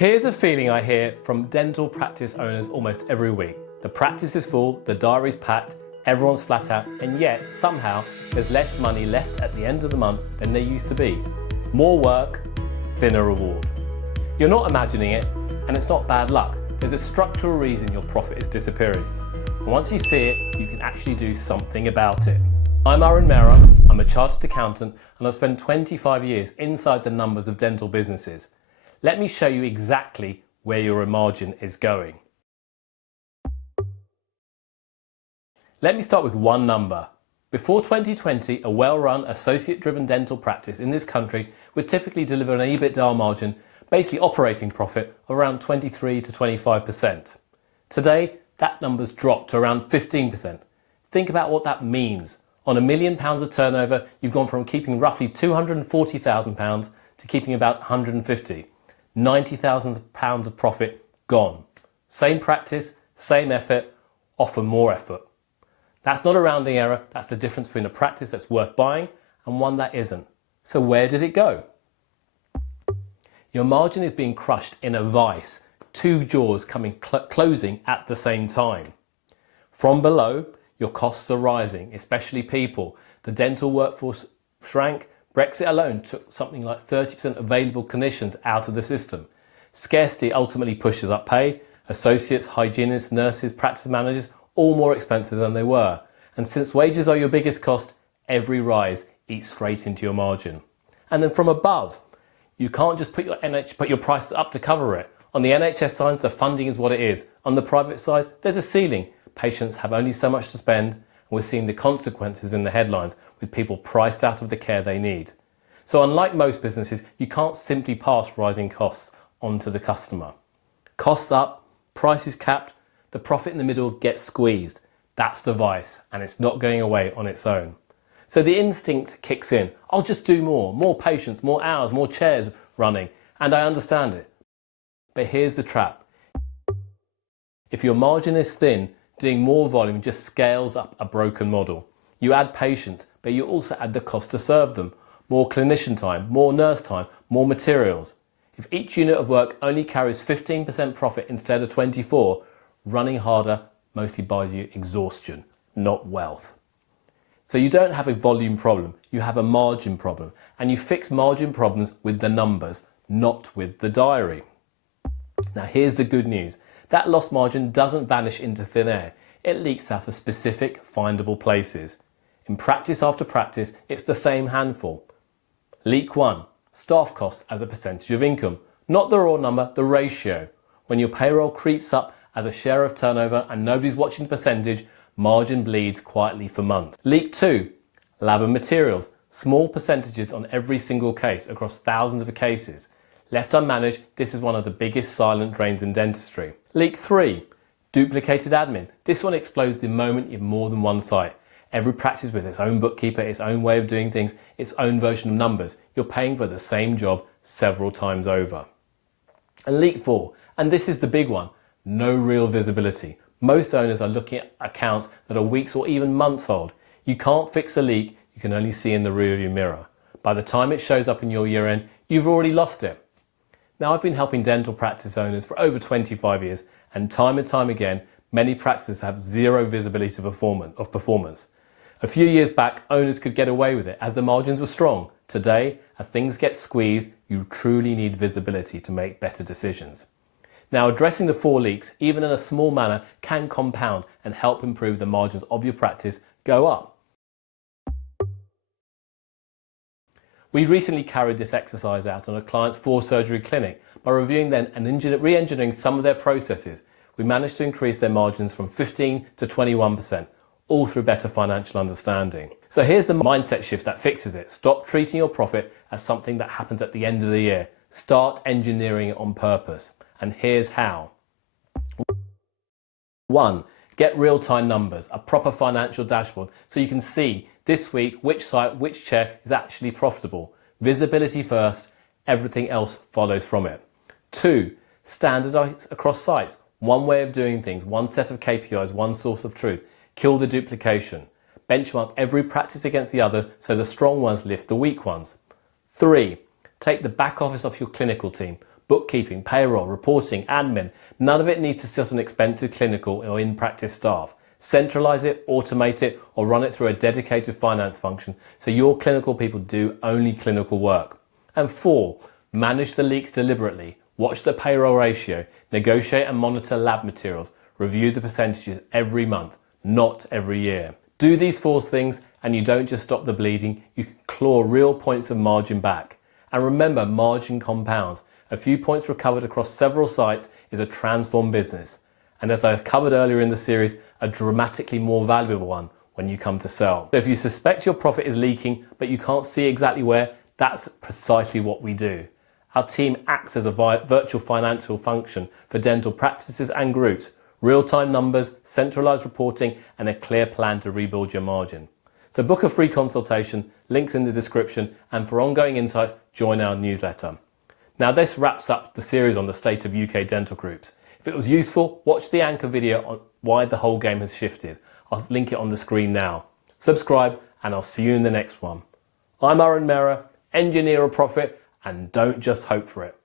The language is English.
Here's a feeling I hear from dental practice owners almost every week. The practice is full, the diary's packed, everyone's flat out, and yet somehow there's less money left at the end of the month than there used to be. More work, thinner reward. You're not imagining it, and it's not bad luck. There's a structural reason your profit is disappearing. And once you see it, you can actually do something about it. I'm Arun, I'm a chartered accountant, and I've spent 25 years inside the numbers of dental businesses. Let me show you exactly where your margin is going. Let me start with one number. Before 2020, a well-run, associate-driven dental practice in this country would typically deliver an EBITDA margin, basically operating profit, of around 23 to 25%. Today, that number's dropped to around 15%. Think about what that means. On £1 million of turnover, you've gone from keeping roughly £240,000 to keeping about 150. £90,000 of profit gone. Same practice, same effort, often more effort. That's not a rounding error, that's the difference between a practice that's worth buying and one that isn't. So where did it go? Your margin is being crushed in a vice, two jaws closing at the same time. From below, your costs are rising, especially people. The dental workforce shrank. Brexit alone took something like 30% available clinicians out of the system. Scarcity ultimately pushes up pay. Associates, hygienists, nurses, practice managers, all more expensive than they were. And since wages are your biggest cost, every rise eats straight into your margin. And then from above, you can't just put your prices up to cover it. On the NHS side, the funding is what it is. On the private side, there's a ceiling. Patients have only so much to spend. We're seeing the consequences in the headlines with people priced out of the care they need. So unlike most businesses, you can't simply pass rising costs onto the customer. Costs up, prices capped, the profit in the middle gets squeezed. That's the vice, and it's not going away on its own. So the instinct kicks in. I'll just do more patients, more hours, more chairs running, and I understand it. But here's the trap. If your margin is thin, doing more volume just scales up a broken model. You add patients, but you also add the cost to serve them. More clinician time, more nurse time, more materials. If each unit of work only carries 15% profit instead of 24%, running harder mostly buys you exhaustion, not wealth. So you don't have a volume problem, you have a margin problem. And you fix margin problems with the numbers, not with the diary. Now here's the good news. That lost margin doesn't vanish into thin air. It leaks out of specific, findable places. In practice after practice, it's the same handful. Leak 1, staff costs as a percentage of income. Not the raw number, the ratio. When your payroll creeps up as a share of turnover and nobody's watching the percentage, margin bleeds quietly for months. Leak 2, lab and materials. Small percentages on every single case across thousands of cases. Left unmanaged, this is one of the biggest silent drains in dentistry. Leak 3, duplicated admin. This one explodes the moment you have more than one site. Every practice with its own bookkeeper, its own way of doing things, its own version of numbers. You're paying for the same job several times over. And leak 4, and this is the big one, no real visibility. Most owners are looking at accounts that are weeks or even months old. You can't fix a leak, you can only see in the rearview mirror. By the time it shows up in your year end, you've already lost it. Now, I've been helping dental practice owners for over 25 years, and time again, many practices have zero visibility of performance. A few years back, owners could get away with it as the margins were strong. Today, as things get squeezed, you truly need visibility to make better decisions. Now, addressing the 4 leaks, even in a small manner, can compound and help improve the margins of your practice go up. We recently carried this exercise out on a client's 4-surgery clinic. By reviewing them and re-engineering some of their processes, we managed to increase their margins from 15 to 21%, all through better financial understanding. So here's the mindset shift that fixes it. Stop treating your profit as something that happens at the end of the year. Start engineering it on purpose. And here's how. 1. Get real-time numbers, a proper financial dashboard, so you can see this week which site, which chair is actually profitable. Visibility first, everything else follows from it. 2. Standardize across sites. One way of doing things, one set of KPIs, one source of truth. Kill the duplication. Benchmark every practice against the other so the strong ones lift the weak ones. 3. Take the back office off your clinical team. bookkeeping, payroll, reporting, admin. None of it needs to sit on expensive clinical or in-practice staff. Centralise it, automate it, or run it through a dedicated finance function so your clinical people do only clinical work. And 4, manage the leaks deliberately. Watch the payroll ratio, negotiate and monitor lab materials, review the percentages every month, not every year. Do these 4 things and you don't just stop the bleeding, you can claw real points of margin back. And remember, margin compounds. A few points recovered across several sites is a transformed business. And as I've covered earlier in the series, a dramatically more valuable one when you come to sell. So if you suspect your profit is leaking, but you can't see exactly where, that's precisely what we do. Our team acts as a virtual financial function for dental practices and groups, real-time numbers, centralized reporting, and a clear plan to rebuild your margin. So book a free consultation, links in the description, and for ongoing insights, join our newsletter. Now this wraps up the series on the state of UK dental groups. If it was useful, watch the anchor video on why the whole game has shifted. I'll link it on the screen now. Subscribe, and I'll see you in the next one. I'm Arun, engineer of profit, and don't just hope for it.